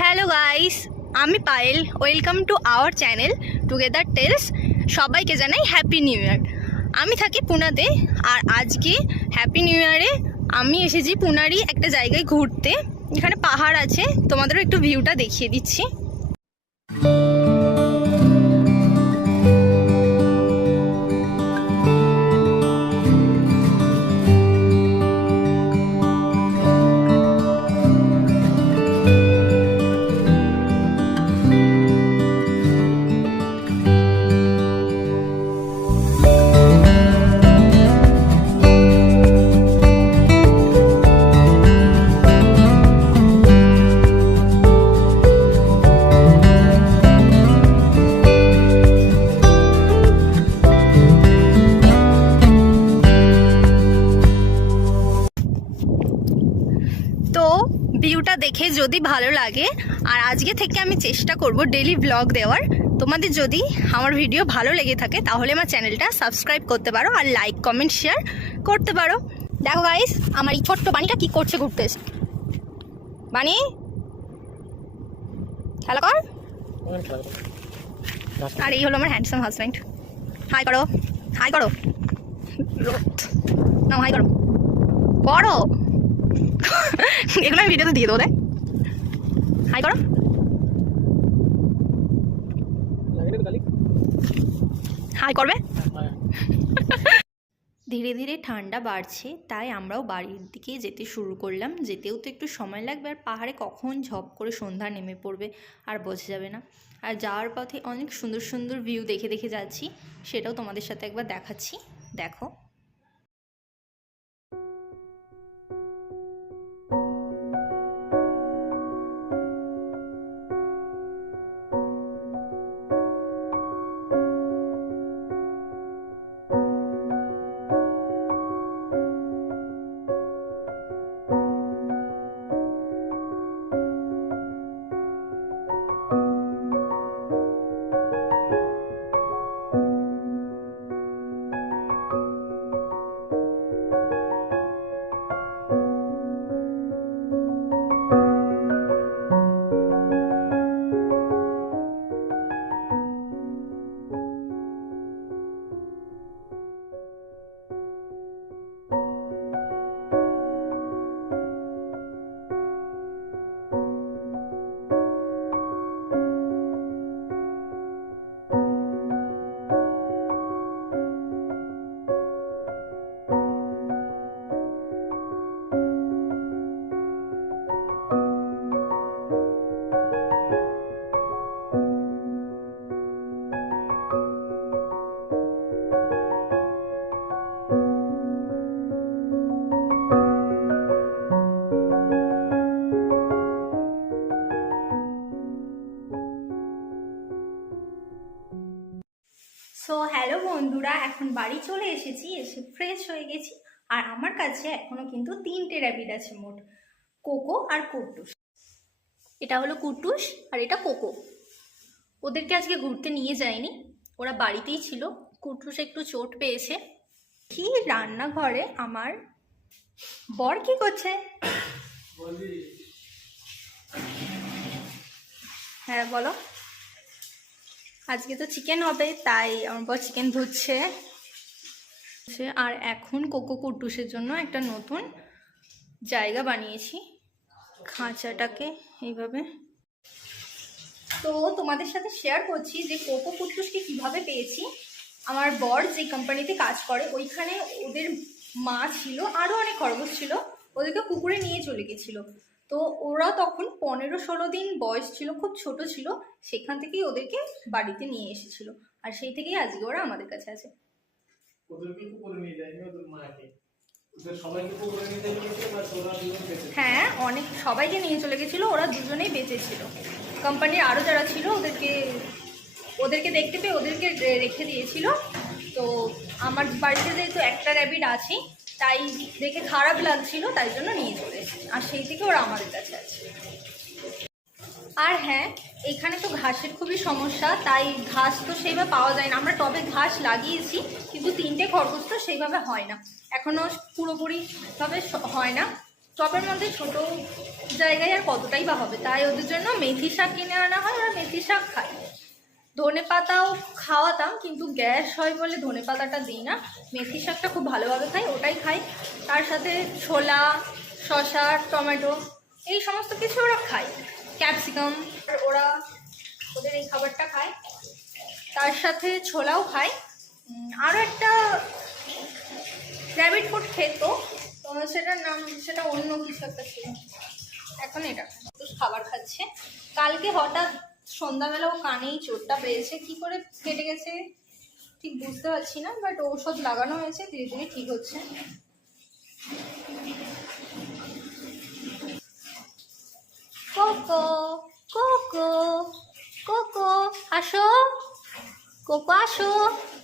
Hello guys, আমি Payel. Welcome to our channel together tales. সবাইকে জানাই হ্যাপি নিউ ইয়ার। আমি থাকি পুনাতে, আর আজকে হ্যাপি নিউ ইয়ারে আমি এসেছি পুনারই একটা জায়গায় ঘুরতে। এখানে পাহাড় আছে, তোমাদেরও একটু ভিউটা দেখিয়ে দিচ্ছি। তো ভিউটা দেখে যদি ভালো লাগে, আর আজকে থেকে আমি চেষ্টা করব ডেলি ব্লগ দেওয়ার। তোমাদের যদি আমার ভিডিও ভালো লেগে থাকে তাহলে আমার চ্যানেলটা সাবস্ক্রাইব করতে পারো, আর লাইক কমেন্ট শেয়ার করতে পারো। দেখো গাইস, আমার এই ছোট্ট বানিটা কি করছে, ঘুরতে এসে। বানি, খেলা কর। আর এই হলো আমার হ্যান্ডসাম হাজব্যান্ড। হাই করো, হাই করো, না হাই করো, করো। এগুলো আমি ভিডিওতে দিয়ে দেবো। দেখ, হাই করো। হাই করবে। ধীরে ধীরে ঠান্ডা বাড়ছে, তাই আমরাও বাড়ির দিকে যেতে শুরু করলাম। যেতেও তো একটু সময় লাগবে, আর পাহাড়ে কখন ঝপ করে সন্ধ্যা নেমে পড়বে আর বোঝা যাবে না। আর যাওয়ার পথে অনেক সুন্দর সুন্দর ভিউ দেখে দেখে যাচ্ছি, সেটাও তোমাদের সাথে একবার দেখাচ্ছি, দেখো। সো হ্যালো বন্ধুরা, এখন বাড়ি চলে এসেছি, এসে ফ্রেশ হয়ে গেছি। আর আমার কাছে এখনো কিন্তু 3টে র্যাবিট আছে মোট, কোকো আর কুট্টুস। এটা হলো কুট্টুস আর এটা কোকো। ওদেরকে আজকে ঘুরতে নিয়ে যায়নি, ওরা বাড়িতেই ছিল। কুট্টুস একটু চোট পেয়েছে। কি রান্নাঘরে আমার বর কি করছে? হ্যাঁ বলো। আজকে তো চিকেন হবে, তাই আমার বর চিকেন ধুচ্ছে। আর এখন কোকো কুট্টুসের জন্য একটা নতুন জায়গা বানিয়েছি, খাঁচাটাকে এইভাবে। তো তোমাদের সাথে শেয়ার করছি যে কোকো কুট্টুসকে কিভাবে পেয়েছি। আমার বর যে কোম্পানিতে কাজ করে ওইখানে ওদের মা ছিল, আরও অনেক খরগোশ ছিল, ওদেরকে পুকুরে নিয়ে চলে গেছিলো। তো ওরা তখন 15-16 দিন বয়স ছিল, খুব ছোট ছিল। সেখান থেকেই ওদেরকে বাড়িতে নিয়ে এসেছিল, আর সেই থেকেই আজকে ওরা আমাদের কাছে আছে। হ্যাঁ, অনেক সবাইকে নিয়ে চলে গেছিলো, ওরা দুজনেই বেঁচে ছিল। কোম্পানির আরও যারা ছিল ওদেরকে দেখতে পেয়ে ওদেরকে রেখে দিয়েছিল। তো আমার বাড়িতে যেহেতু একটা র্যাবিট আছে, তাই দেখে খারাপ লাগছিল, তাই জন্য নিয়ে চলে এসেছি, আর সেই থেকে ওরা আমাদের কাছে আছে। আর হ্যাঁ, এখানে তো ঘাসের খুবই সমস্যা, তাই ঘাস তো সেইভাবে পাওয়া যায় না। আমরা টবে ঘাস লাগিয়েছি, কিন্তু 3টে খরগোশ তো সেইভাবে হয় না, এখনও পুরোপুরিভাবে হয় না। টবের মধ্যে ছোট জায়গায় আর কতটাই বা হবে, তাই ওদের জন্য মেথি শাক কিনে আনা হয়, ওরা মেথি শাক খায়। ধনে পাতাও খাওয়াতাম, কিন্তু গ্যাস হয় বলে ধনে পাতাটা দিই না, মেথি শাকটা খুব ভালোভাবে খাই, ওটাই খাই। তার সাথে ছোলা, শসা, টমেটো এই সমস্ত কিছু ওরা খায়, ক্যাপসিকাম ওরা ওদের এই খাবারটা খায়। তার সাথে ছোলাও খায়। আরও একটা র্যাবিট ফুড খেত, তো সেটার নাম, সেটা অন্য কিছু একটা ছিল, এখন এটা খাবার খাচ্ছে। কালকে হঠাৎ সন্ধ্যাবেলা ও কানেই চোটটা পেয়েছে, কি করে কেটে গেছে ঠিক বুঝতে পারছি না, বাট ঔষধ লাগানো হয়েছে, ধীরে ধীরে ঠিক হচ্ছে। কোকো কোকো কোকো আসো, কোকো আসো।